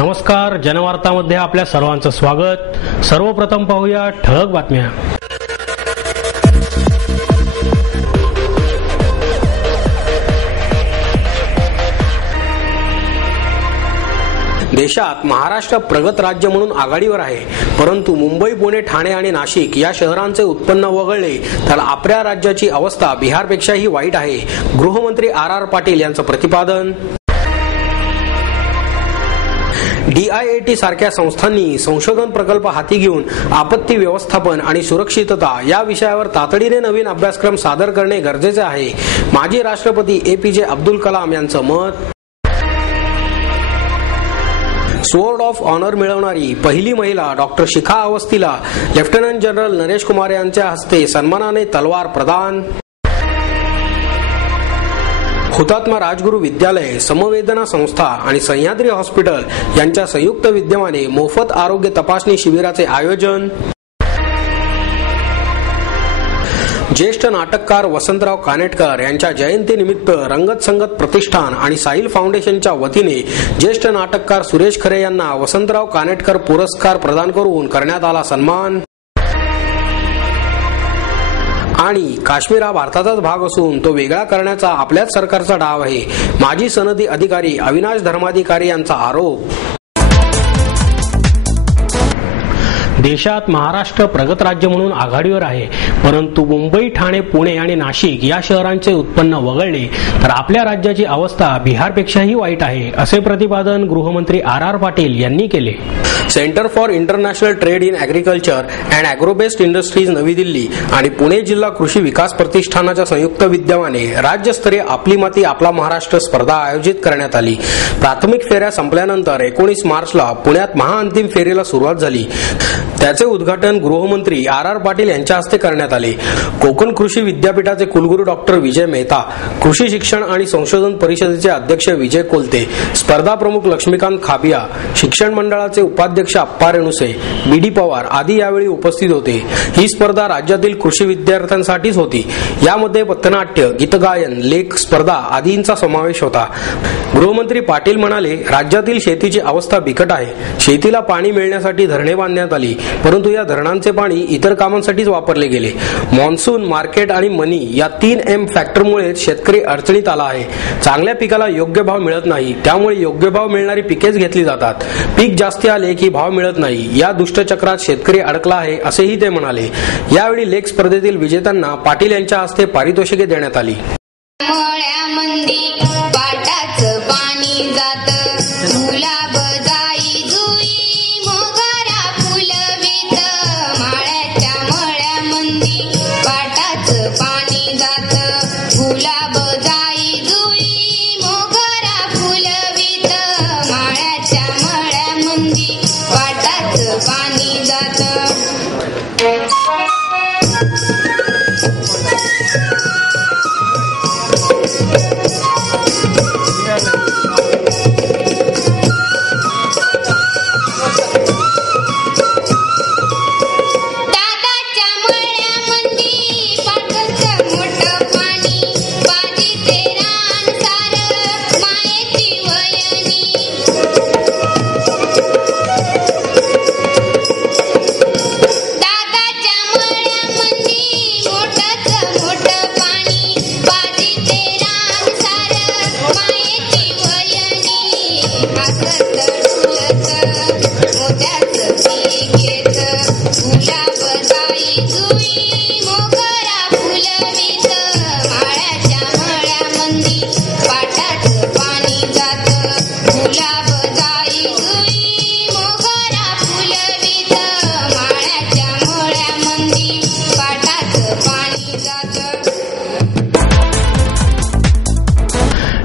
नमस्कार, जनवार्तामध्ये आपल्या सर्वांचं स्वागत। सर्वप्रथम पाहूया ठळक बातम्या। देशात महाराष्ट्र प्रगत राज्य म्हणून आघाडीवर आहे, परंतु मुंबई, पुणे, ठाणे आणि नाशिक या शहरांचे उत्पन्न वगळले तर आपल्या राज्याची अवस्था बिहारपेक्षाही वाईट आहे। गृहमंत्री आर पाटील यांचं प्रतिपादन। DIAT सारख्या संस्थांनी संशोधन प्रकल्प हाती घेऊन आपत्ती व्यवस्थापन आणि सुरक्षितता या विषयावर तातडीने नवीन अभ्यासक्रम सादर करणे गरजेचे आहे। माजी राष्ट्रपती APJ अब्दुल कलाम यांचं मत। स्वॉर्ड ऑफ ऑनर मिळवणारी पहिली महिला डॉक्टर शिखा अवस्थीला लेफ्टनंट जनरल नरेश कुमार यांच्या हस्ते सन्मानाने तलवार प्रदान। हुतात्मा राजगुरू विद्यालय, समवेदना संस्था आणि सह्याद्री हॉस्पिटल यांच्या संयुक्त विद्यमाने मोफत आरोग्य तपासणी शिबिराचे आयोजन। ज्येष्ठ नाटककार वसंतराव कानेटकर यांच्या जयंतीनिमित्त रंगत संगत प्रतिष्ठान आणि साहिल फाउंडेशनच्या वतीने ज्येष्ठ नाटककार सुरेश खरे यांना वसंतराव कानेटकर पुरस्कार प्रदान करून करण्यात आला सन्मान। आणि काश्मीर हा भारताचाच भाग असून तो वेगळा करण्याचा आपल्याच सरकारचा डाव आहे, माजी सनदी अधिकारी अविनाश धर्माधिकारी यांचा आरोप। देशात महाराष्ट्र प्रगत राज्य म्हणून आघाडीवर आहे, परंतु मुंबई, ठाणे, पुणे आणि नाशिक या शहरांचे उत्पन्न वगळले तर आपल्या राज्याची अवस्था बिहारपेक्षाही वाईट आहे, असे प्रतिपादन गृहमंत्री आर पाटील यांनी केले। Centre for international trade in agriculture and agrobased industries नवी दिल्ली आणि पुणे जिल्हा कृषी विकास प्रतिष्ठानाच्या संयुक्त विद्यमाने राज्यस्तरीय आपली माती आपला महाराष्ट्र स्पर्धा आयोजित करण्यात आली। प्राथमिक फेऱ्या संपल्यानंतर 19 मार्चला पुण्यात महाअंतिम फेरीला सुरुवात झाली। त्याचे उद्घाटन गृहमंत्री आर पाटील यांच्या हस्ते करण्यात आले। कोकण कृषी विद्यापीठाचे कुलगुरू डॉक्टर विजय मेहता, कृषी शिक्षण आणि संशोधन परिषदेचे अध्यक्ष विजय कोलते, स्पर्धा प्रमुख लक्ष्मीकांत खाबिया, शिक्षण मंडळाचे उपाध्यक्ष अप्पा रेणुसे, BD पवार आदी यावेळी उपस्थित होते। ही स्पर्धा राज्यातील कृषी विद्यार्थ्यांसाठीच होती। यामध्ये पथनाट्य, गीतगायन, लेख स्पर्धा आदींचा समावेश होता। गृहमंत्री पाटील म्हणाले, राज्यातील शेतीची अवस्था बिकट आहे। शेतीला पाणी मिळण्यासाठी धरणे बांधण्यात आली, परंतु या धरणांचे पाणी इतर कामांसाठीच वापरले गेले। मॉन्सून, मार्केट आणि मनी या 3M फॅक्टरमुळे शेतकरी अडचणीत आला आहे। चांगल्या पिकाला योग्य भाव मिळत नाही, त्यामुळे योग्य भाव मिळणारी पिकेच घेतली जातात। पीक जास्ती आले की भाव मिळत नाही, या दुष्टचक्रात शेतकरी अडकला आहे, असेही ते म्हणाले। यावेळी लेख स्पर्धेतील विजेत्यांना पाटील यांच्या हस्ते पारितोषिके देण्यात आली।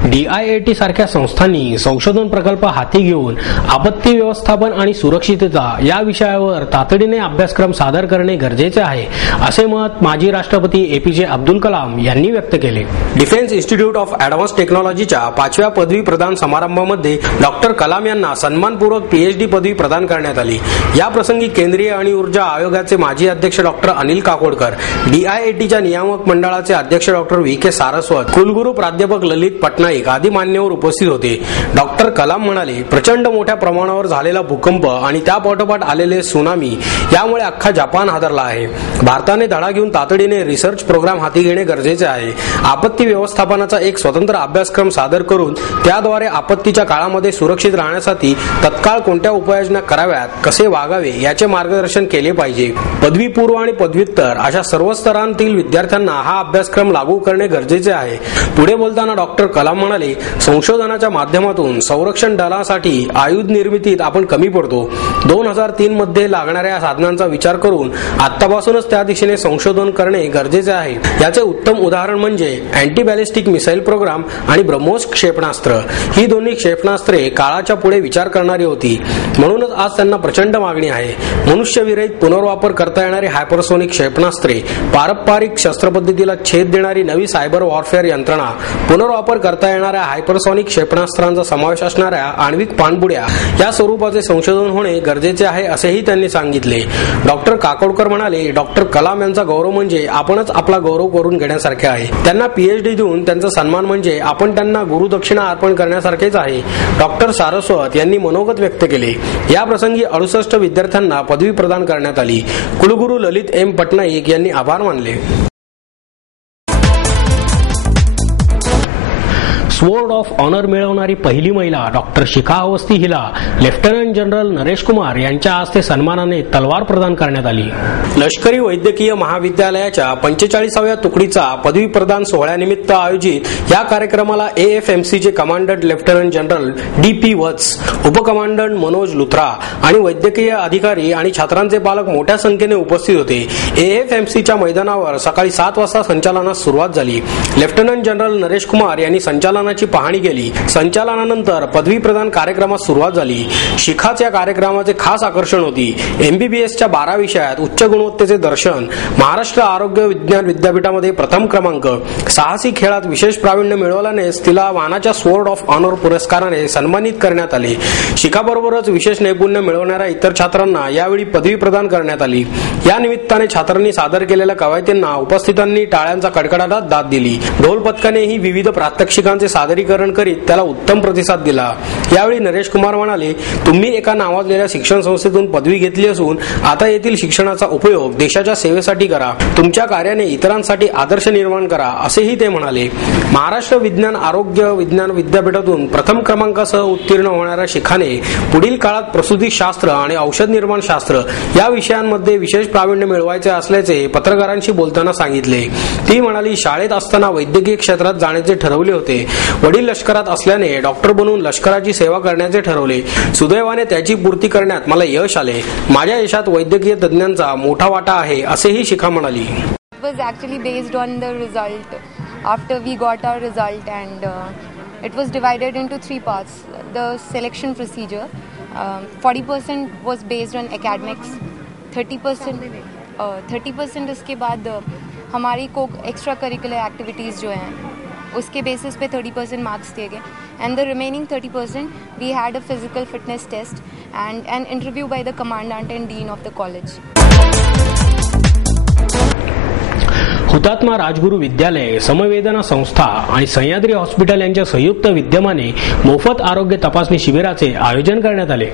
DIAT सारख्या संस्थांनी संशोधन प्रकल्प हाती घेऊन आपत्ती व्यवस्थापन आणि सुरक्षितता या विषयावर तातडीने अभ्यासक्रम सादर करणे गरजेचे आहे, असे मत माजी राष्ट्रपती APJ अब्दुल कलाम यांनी व्यक्त केले। डिफेन्स इन्स्टिट्यूट ऑफ ॲडव्हान्स टेक्नॉलॉजीच्या 5व्या पदवी प्रदान समारंभामध्ये डॉक्टर कलाम यांना सन्मानपूर्वक PhD पदवी प्रदान करण्यात आली। या प्रसंगी केंद्रीय अणु ऊर्जा आयोगाचे माजी अध्यक्ष डॉक्टर अनिल काकोडकर, DIATच्या नियामक मंडळाचे अध्यक्ष डॉक्टर VK सारस्वत, कुलगुरू प्राध्यापक ललित पटनाईक आदी मान्यवर उपस्थित होते. डॉक्टर कलाम म्हणाले, प्रचंड मोठ्या प्रमाणावर झालेला भूकंप आणि त्यापाठोपाठ आलेले सुनामी यामुळे अख्खा जपान हादरला आहे. भारताने धडा घेऊन तातडीने रिसर्च प्रोग्राम हाती घेणे गरजेचे आहे. आपत्ती व्यवस्थापनाचा एक स्वतंत्र अभ्यासक्रम सादर करून त्याद्वारे आपत्तीच्या काळामध्ये सुरक्षित राहण्यासाठी तत्काळ कोणत्या उपाययोजना कराव्यात, कसे वागावे याचे मार्गदर्शन केले पाहिजे. पदवीपूर्व आणि पदव्युत्तर अशा सर्व स्तरांतील विद्यार्थ्यांना हा अभ्यासक्रम लागू करणे गरजेचे आहे. पुढे बोलताना डॉक्टर कलाम म्हणाले, संशोधनाच्या माध्यमातून संरक्षण दलासाठी आयुध निर्मितीत आपण कमी पडतो. 2003 मध्ये लागणाऱ्या साधनांचा विचार करून आतापासूनच त्या दिशेने संशोधन करणे गरजेचे आहे. याचे उत्तम उदाहरण म्हणजे अँटी बॅलिस्टिक मिसाईल प्रोग्राम आणि ब्रह्मोस क्षेपणास्त्र. ही दोन्ही क्षेपणास्त्रे काळाच्या पुढे विचार करणारी होती, म्हणूनच आज त्यांना प्रचंड मागणी आहे. मनुष्यविरहित पुनर्वापर करता येणारी हायपरसोनिक क्षेपणास्त्रे, पारंपरिक शस्त्रपद्धतीला छेद देणारी नवी सायबर वॉरफेअर यंत्रणा, पुनर्वापर करता येणाऱ्या हायपरसोनिक क्षेपणास्त्रांचा समावेश असणाऱ्या आण्विक पाणबुड्या या स्वरूपाचे संशोधन होणे गरजेचे आहे, असेही त्यांनी सांगितले. डॉक्टर काकोडकर म्हणाले, डॉक्टर कलाम यांचा गौरव म्हणजे आपणच आपला गौरव करून घेण्यासारखे आहे. त्यांना पीएचडी देऊन त्यांचा सन्मान म्हणजे आपण त्यांना गुरुदक्षिणा अर्पण करण्यासारखेच आहे. डॉक्टर सारस्वत यांनी मनोगत व्यक्त केले. या प्रसंगी 68 विद्यार्थ्यांना पदवी प्रदान करण्यात आली. कुलगुरू ललित एम पटनाईक यांनी आभार मानले. स्वॉर्ड ऑफ ऑनर मिळवणारी पहिली महिला डॉक्टर शिखा अवस्थी हिला लेफ्टनंट जनरल नरेश कुमार यांच्या हस्ते सन्मानाने तलवार प्रदान करण्यात आली. लष्करी वैद्यकीय महाविद्यालयाच्या 45व्या तुकडीचा पदवी प्रदान सोहळ्यानिमित्त आयोजित या कार्यक्रमाला एएफएमसीचे कमांडंट लेफ्टनंट जनरल डी.पी. वत्स, उपकमांडंट मनोज लुथरा आणि वैद्यकीय अधिकारी आणि छात्रांचे पालक मोठ्या संख्येने उपस्थित होते. एएफएमसीच्या मैदानावर सकाळी 7 वाजता संचालनास सुरुवात झाली. लेफ्टनंट जनरल नरेश कुमार यांनी संचालनाची पाहणी केली. संचालनानंतर पदवी प्रदान कार्यक्रमास सुरुवात झाली. शिखाच या कार्यक्रमाचे खास आकर्षण होती. एमबीबीएसच्या 12 विषयात उच्च गुणवत्तेचे दर्शन, महाराष्ट्र आरोग्य विज्ञान विद्यापीठामध्ये प्रथम क्रमांक, साहसी खेळात विशेष प्रावीण्य मिळवल्यानेच तिला मानाच्या स्वॉर्ड ऑफ ऑनर पुरस्काराने सन्मानित करण्यात आले. शिखाबरोबरच विशेष नैपुण्य मिळवणाऱ्या इतर छात्रांना यावेळी पदवी प्रदान करण्यात आली. या निमित्ताने छात्रांनी सादर केलेल्या कवायतींना उपस्थितांनी टाळ्यांचा कडकडाटात दाद दिली. ढोल पथकानेही विविध प्रात्यक्षिकांचे सादरीकरण करीत त्याला उत्तम प्रतिसाद दिला. यावेळी नरेश कुमार म्हणाले, तुम्ही एका नावाजलेल्या शिक्षण संस्थेतून पदवी घेतली असून आता येथील शिक्षणाचा उपयोग देशाच्या सेवेसाठी करा. तुमच्या कार्याने इतरांसाठी आदर्श निर्माण करा, असेही ते म्हणाले. महाराष्ट्र विज्ञान आरोग्य विज्ञान विद्यापीठातून प्रथम क्रमांकासह उत्तीर्ण होणाऱ्या शिखाने पुढील काळात प्रसूतीशास्त्र आणि औषध निर्माण शास्त्र या विषयांमध्ये विशेष प्रावीण्य मिळवायचे असल्याचे पत्रकारांशी बोलताना सांगितले. ती म्हणाली, शाळेत असताना वैद्यकीय क्षेत्रात जाण्याचे ठरवले होते. वडील लष्करात असल्याने डॉक्टर बनून लष्कराची सेवा करण्याचे ठरवले. सुदैवाने त्याची पूर्ती करण्यात मला यश आले. माझ्या यशात वैद्यकीय तज्ञांचा मोठा वाटा आहे, असेही शिखा म्हणाली. It was actually based on the result. After we got our result and it was divided into 3 parts. The selection procedure, 40% was based on academics, 30% उसके बाद हमारी को एक्स्ट्रा करिकुलर एक्टिविटीज़ जो हैं उसके बेसिस पे 30% मार्क्स दिए गए and the remaining 30% we had a physical fitness test and an interview by the commandant and dean of the college. Hutatma Rajguru विद्यालय, समवेदना संस्था आणि सह्याद्री हॉस्पिटल यांच्या संयुक्त विद्यमाने मोफत आरोग्य तपासणी शिबिराचे आयोजन करण्यात आले.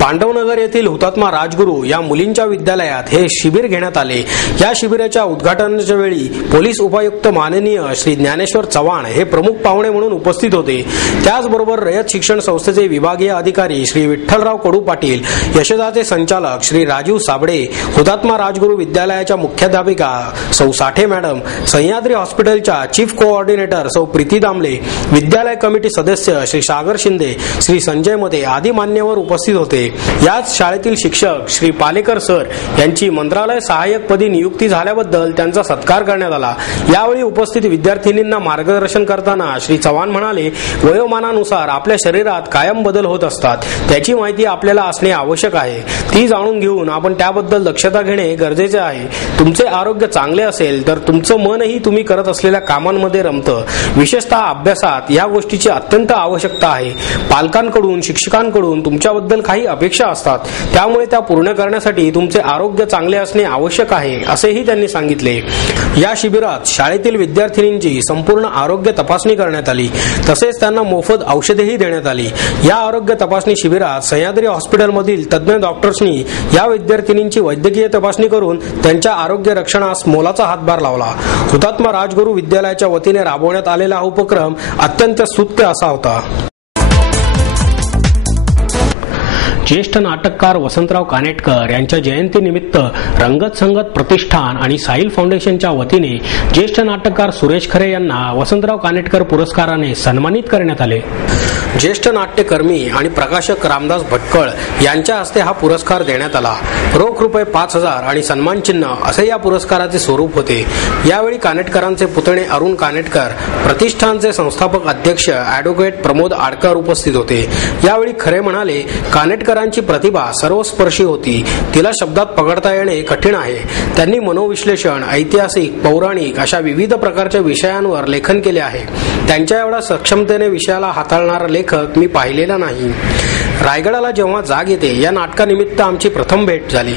पांडवनगर येथील हुतात्मा राजगुरू या मुलींच्या विद्यालयात हे शिबिर घेण्यात आले. या शिबिराच्या उद्घाटनाच्या वेळी पोलीस उपायुक्त माननीय श्री ज्ञानेश्वर चव्हाण हे प्रमुख पाहुणे म्हणून उपस्थित होते. त्याचबरोबर रयत शिक्षण संस्थेचे विभागीय अधिकारी श्री विठ्ठलराव कडू पाटील, यशदाचे संचालक श्री राजीव साबळे, हुतात्मा राजगुरू विद्यालयाच्या मुख्याध्यापिका सौ साठे मॅडम, सह्याद्री हॉस्पिटलच्या चीफ कोऑर्डिनेटर सौ प्रीती दामले, विद्यालय कमिटी सदस्य श्री सागर शिंदे, श्री संजय मते आदी मान्यवर उपस्थित होते. याच शाळेतील शिक्षक श्री पालेकर सर यांची मंत्रालय सहाय्यक पदी नियुक्ती झाल्याबद्दल त्यांचा सत्कार करण्यात आला. यावेळी उपस्थित विद्यार्थिनींना मार्गदर्शन करताना श्री चव्हाण म्हणाले, वयोमानानुसार आपल्या शरीरात कायम बदल होत असतात. त्याची माहिती आपल्याला असणे आवश्यक आहे. ती जाणून घेऊन आपण त्याबद्दल दक्षता घेणे गरजेचे आहे. तुमचे आरोग्य चांगले असेल तर तुमचं मनही तुम्ही करत असलेल्या कामांमध्ये रमतं. विशेषतः अभ्यासात या गोष्टीची अत्यंत आवश्यकता आहे. पालकांकडून, शिक्षकांकडून तुमच्याबद्दल काही अपेक्षा असतात, त्यामुळे त्या पूर्ण करण्यासाठी तुमचे आरोग्य चांगले असणे आवश्यक आहे, असेही त्यांनी सांगितले. या शिबिरात शाळेतील विद्यार्थिनींची संपूर्ण आरोग्य तपासणी करण्यात आली. तसेच त्यांना मोफत औषधेही देण्यात आली. या आरोग्य तपासणी शिबिरात सह्याद्री हॉस्पिटलमधील तज्ज्ञ डॉक्टर्सनी या विद्यार्थिनींची वैद्यकीय तपासणी करून त्यांच्या आरोग्य रक्षणास मोलाचा हातभार लावला. हुतात्मा राजगुरू विद्यालयाच्या वतीने राबवण्यात आलेला हा उपक्रम अत्यंत स्तुत्य असा होता. ज्येष्ठ नाटककार वसंतराव कानेटकर यांच्या जयंतीनिमित्त रंगत संगत प्रतिष्ठान आणि साहिल फाउंडेशनच्या वतीने ज्येष्ठ नाटककार सुरेश खरे यांना वसंतराव कानेटकर पुरस्काराने सन्मानित करण्यात आले. ज्येष्ठ नाट्यकर्मी आणि प्रकाशक रामदास भटकळ यांच्या हस्ते हा पुरस्कार देण्यात आला. रोख रुपये 5,000 आणि सन्मान चिन्ह असे या पुरस्काराचे स्वरूप होते. यावेळी कानेटकरांचे पुतणे अरुण कानेटकर, प्रतिष्ठानचे संस्थापक अध्यक्ष ॲडव्होकेट प्रमोद आडकर उपस्थित होते. यावेळी खरे म्हणाले, कानेटकरांची प्रतिभा सर्वस्पर्शी होती. तिला शब्दात पकडता येणे कठीण आहे. त्यांनी मनोविश्लेषण, ऐतिहासिक, पौराणिक अशा विविध प्रकारच्या विषयांवर लेखन केले आहे. त्यांच्या एवढा सक्षमतेने विषयाला हाताळणारा लेखक मी पाहिलेला नाही. रायगडाला जेव्हा जाग येते या नाटकानिमित्त आमची प्रथम भेट झाली.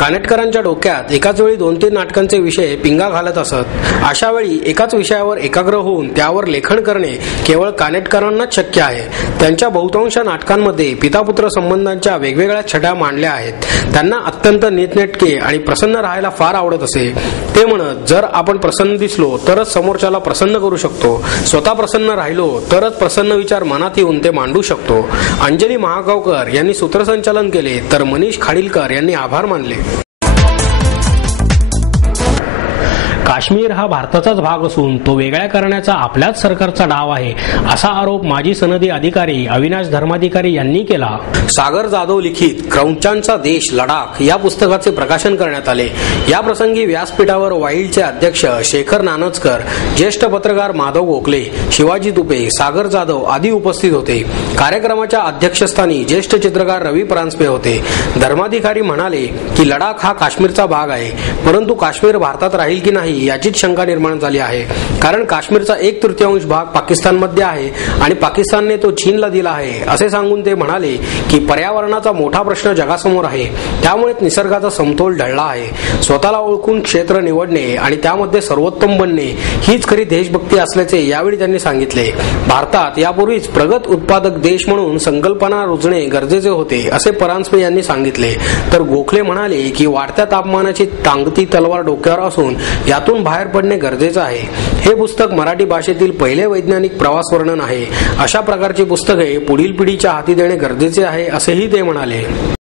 कानेटकरांच्या डोक्यात एकाच वेळी 2-3 नाटकांचे विषय पिंगा घालत असत. अशा वेळी एकाच विषयावर एकाग्र होऊन त्यावर लेखन करणे केवळ कानेटकरांनाच शक्य आहे. त्यांच्या बहुतांश नाटकांमध्ये पितापुत्र संबंधांच्या वेगवेगळ्या छटा मांडल्या आहेत. त्यांना अत्यंत नीटनेटके आणि प्रसन्न राहायला फार आवडत असे. ते म्हणत, जर आपण प्रसन्न दिसलो तरच समोरच्याला प्रसन्न करू शकतो. स्वतः प्रसन्न राहिलो तरच प्रसन्न विचार मनात येऊन ते मांडू शकतो. अंजली महागावकर यांनी सूत्रसंचालन केले तर मनीष खाडीलकर यांनी आभार मानले. काश्मीर हा भारताचाच भाग असून तो वेगळा करण्याचा आपल्याच सरकारचा डाव आहे, असा आरोप माजी सनदी अधिकारी अविनाश धर्माधिकारी यांनी केला. सागर जाधव लिखित क्रौंचांचा देश लडाख या पुस्तकाचे प्रकाशन करण्यात आले. या प्रसंगी व्यासपीठावर वाईल्डचे अध्यक्ष शेखर नानचकर, ज्येष्ठ पत्रकार माधव गोखले, शिवाजी तुपे, सागर जाधव आदी उपस्थित होते. कार्यक्रमाच्या अध्यक्षस्थानी ज्येष्ठ चित्रकार रवी परांजपे होते. धर्माधिकारी म्हणाले की लडाख हा काश्मीरचा भाग आहे, परंतु काश्मीर भारतात राहील की नाही याचीच शंका निर्माण झाली आहे. कारण काश्मीरचा 1/3 भाग पाकिस्तानमध्ये आहे आणि पाकिस्तानने तो चीनला दिला आहे, असे सांगून ते म्हणाले की पर्यावरणाचा मोठा प्रश्न जगासमोर आहे. त्यामुळे निसर्गाचा समतोल ढळला आहे. स्वतःला ओळखून क्षेत्र निवडणे आणि त्यामध्ये सर्वोत्तम बनणे हीच खरी देशभक्ती असल्याचे यावेळी त्यांनी सांगितले. भारतात यापूर्वीच प्रगत उत्पादक देश म्हणून संकल्पना रुजणे गरजेचे होते, असे परांजपे यांनी सांगितले. तर गोखले म्हणाले की वाढत्या तापमानाची टांगती तलवार डोक्यावर असून यातून बाहेर पडणे गरजेचे आहे. हे पुस्तक मराठी भाषेतील पहिले वैज्ञानिक प्रवास वर्णन आहे. अशा प्रकारची पुस्तके पुढील पिढीच्या हाती देणे गरजेचे आहे, असेही ते म्हणाले.